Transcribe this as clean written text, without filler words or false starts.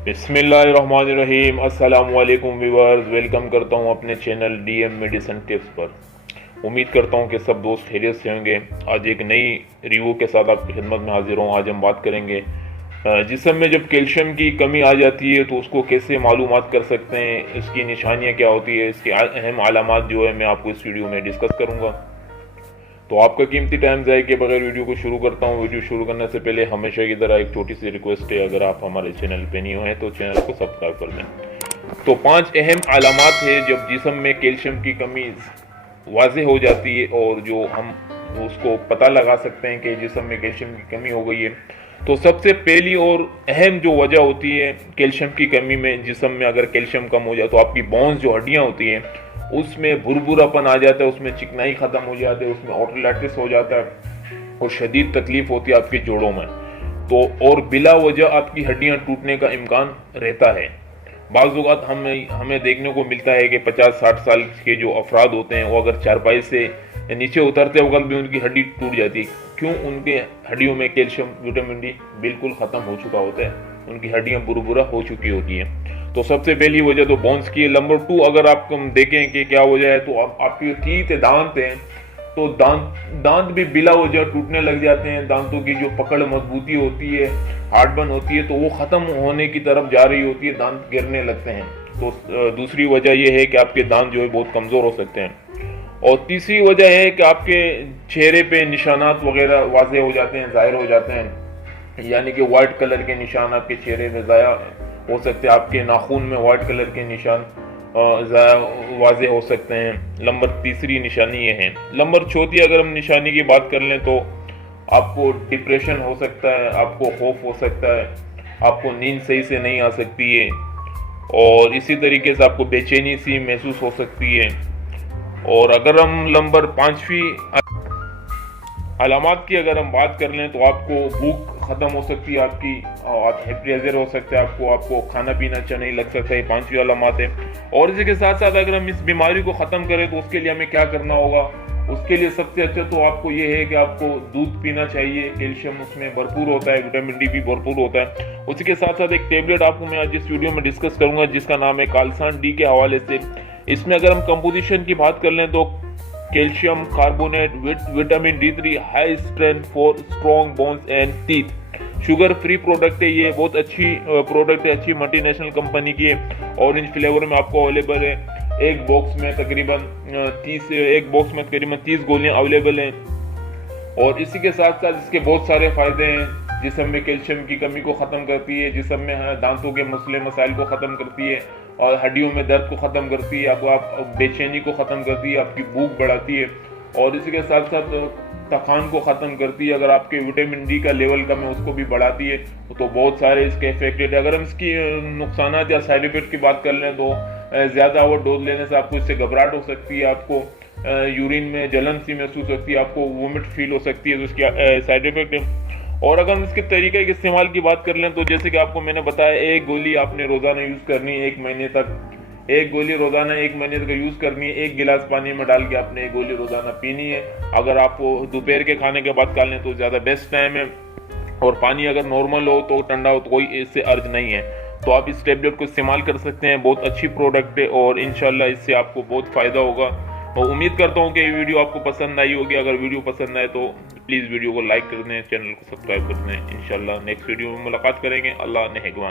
बिस्मिल्लाहिर्रहमानिर्रहीम। अस्सलाम वालेकुम व्यूअर्स, वेलकम करता हूं अपने चैनल डीएम मेडिसिन टिप्स पर। उम्मीद करता हूं कि सब दोस्त खैरियत से होंगे। आज एक नई रिव्यू के साथ आपकी खिदमत में हाजिर हूं। आज हम बात करेंगे जिस्म में जब कैल्शियम की कमी आ जाती है तो उसको कैसे मालूमात कर सकते हैं, इसकी निशानियां क्या होती है, इसकी अहम अलामात जो है मैं आपको इस वीडियो में डिस्कस करूँगा। तो आपका कीमती टाइम ज़ाय के बगैर वीडियो को शुरू करता हूँ। वीडियो शुरू करने से पहले हमेशा की तरह एक छोटी सी रिक्वेस्ट है, अगर आप हमारे चैनल पे नहीं हैं तो चैनल को सब्सक्राइब कर दें। तो 5 अहम अलामात है जब जिस्म में कैल्शियम की कमी वाज़ेह हो जाती है और जो हम उसको पता लगा सकते हैं कि जिस्म में कैल्शियम की कमी हो गई है। तो सबसे पहली और अहम जो वजह होती है कैल्शियम की कमी में, जिस्म में अगर कैल्शियम कम हो जाए तो आपकी बोन्स जो हड्डियाँ होती हैं उसमें भुरभुरापन आ जाता है, उसमें चिकनाई ख़त्म हो जाती है, उसमें ऑटोलाइटिस हो जाता है और शदीद तकलीफ होती है आपके जोड़ों में। तो और बिला वजह आपकी हड्डियां टूटने का इम्कान रहता है। बाज़ औक़ात हमें देखने को मिलता है कि 50-60 साल के जो अफराद होते हैं वो अगर चारपाई से नीचे उतरते वक्त भी उनकी हड्डी टूट जाती है। क्यों? उनके हड्डियों में कैल्शियम विटामिन डी बिल्कुल ख़त्म हो चुका होता है, उनकी हड्डियां बुरबुरा हो चुकी होती हैं। तो सबसे पहली वजह तो बोन्स की है। नंबर 2 अगर आप देखें कि क्या वजह है तो आपकी टीथ दांत हैं, तो दांत भी बिला वजह टूटने लग जाते हैं। दांतों की जो पकड़ मजबूती होती है, हार्डबन होती है, तो वो ख़त्म होने की तरफ जा रही होती है, दांत गिरने लगते हैं। तो दूसरी वजह यह है कि आपके दांत जो है बहुत कमज़ोर हो सकते हैं। और तीसरी वजह है कि आपके चेहरे पे निशानात वगैरह वाज़ेह हो जाते हैं, ज़ाहिर हो जाते हैं, यानी कि वाइट कलर के निशान आपके चेहरे में ज़ाया हो सकते हैं, आपके नाखून में वाइट कलर के निशान वाज़ेह हो सकते हैं। तीसरी निशानी ये है। नंबर चौथी अगर हम निशानी की बात कर लें तो आपको डिप्रेशन हो सकता है, आपको खौफ हो सकता है, आपको नींद सही से नहीं आ सकती है और इसी तरीके से आपको बेचैनी सी महसूस हो सकती है। और अगर हम नंबर 5वीं अलामात की अगर हम बात कर लें तो आपको भूख ख़त्म हो सकती है, आप हैप्पीज़र हो सकते हैं, आपको खाना पीना अच्छा नहीं लग सकता है। 5वीं अलामात है। और इसी के साथ साथ अगर हम इस बीमारी को ख़त्म करें तो उसके लिए हमें क्या करना होगा? उसके लिए सबसे अच्छा तो आपको ये है कि आपको दूध पीना चाहिए। कैल्शियम उसमें भरपूर होता है, विटामिन डी भी भरपूर होता है। उसी के साथ साथ एक टेबलेट आपको मैं आज इस वीडियो में डिस्कस करूँगा जिसका नाम है कालसान डी के हवाले से। इसमें अगर हम कंपोजिशन की बात कर लें तो calcium carbonate with vitamin D3, high strength for strong bones and teeth. Sugar free product है, ये बहुत अच्छी प्रोडक्ट है, अच्छी मल्टीनेशनल कंपनी की है। ऑरेंज फ्लेवर में आपको अवेलेबल है। एक बॉक्स में तकरीबन 30 गोलियां अवेलेबल हैं। और इसी के साथ साथ इसके बहुत सारे फ़ायदे हैं। जिस्म में कैल्शियम की कमी को ख़त्म करती है, जिस्म में दांतों के मसले मसाइल को ख़त्म करती है और हड्डियों में दर्द को ख़त्म करती है, आप बेचैनी को ख़त्म करती है, आपकी भूख बढ़ाती है और इसी के साथ साथ थकान को ख़त्म करती है। अगर आपके विटामिन डी का लेवल कम है उसको भी बढ़ाती है। तो बहुत सारे इसके इफेक्ट है। अगर हम इसकी नुकसानात या साइड इफेक्ट की बात कर लें तो ज़्यादा ओवर डोज लेने से आपको इससे घबराहट हो सकती है, आपको यूरिन में जलन सी महसूस होती है, आपको वोमिट फील हो सकती है, तो इसकी साइड इफेक्ट है। और अगर हम इसके तरीके के इस्तेमाल की बात कर लें तो जैसे कि आपको मैंने बताया, एक गोली आपने रोज़ाना यूज़ करनी है 1 महीने तक। एक गोली रोज़ाना 1 महीने तक यूज़ करनी है। 1 गिलास पानी में डाल के आपने एक गोली रोज़ाना पीनी है। अगर आप दोपहर के खाने के बाद खा लें तो ज़्यादा बेस्ट टाइम है। और पानी अगर नॉर्मल हो तो ठंडा हो तो कोई इससे अर्ज नहीं है। तो आप इस टेबलेट को इस्तेमाल कर सकते हैं। बहुत अच्छी प्रोडक्ट है और इंशाल्लाह इससे आपको बहुत फ़ायदा होगा। और उम्मीद करता हूँ कि ये वीडियो आपको पसंद आई होगी। अगर वीडियो पसंद आए तो प्लीज़ वीडियो को लाइक कर दें, चैनल को सब्सक्राइब कर दें। इंशाल्लाह नेक्स्ट वीडियो में मुलाकात करेंगे। अल्लाह नेगवान।